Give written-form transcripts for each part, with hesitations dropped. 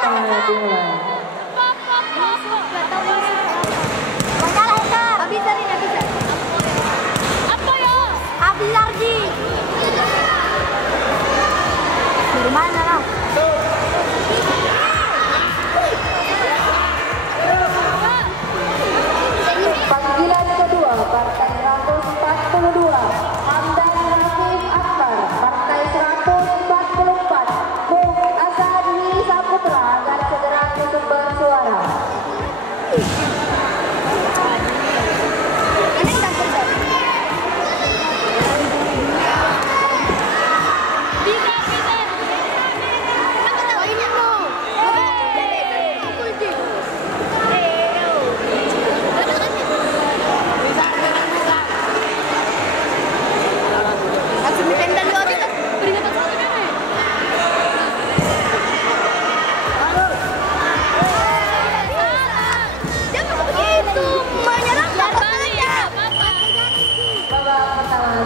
pertama dimulai. Dari mana lah? Panggilan kedua, partai 142, Hamdan Rafif Akbar, partai 144, Bung Hasan Dwi Saputra akan segera disumber suara.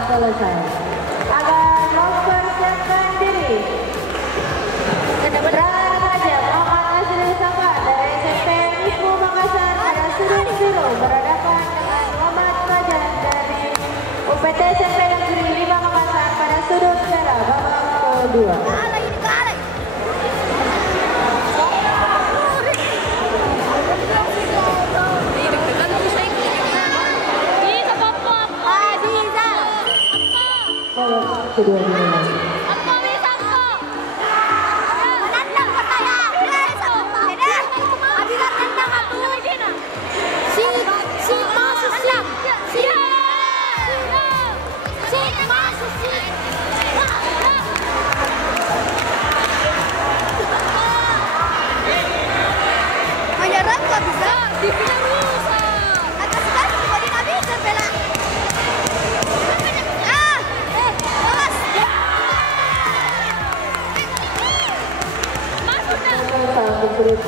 Selesai. Agar mempersiapkan diri. Remaja Muhammad Azril Safa dari SMP Ismu Makassar pada sudut biru berhadapan dengan Muhammad Fajar dari UPT SMP Negeri 5 Makassar pada sudut merah babak kedua. Kedua dimulai.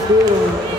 Biru.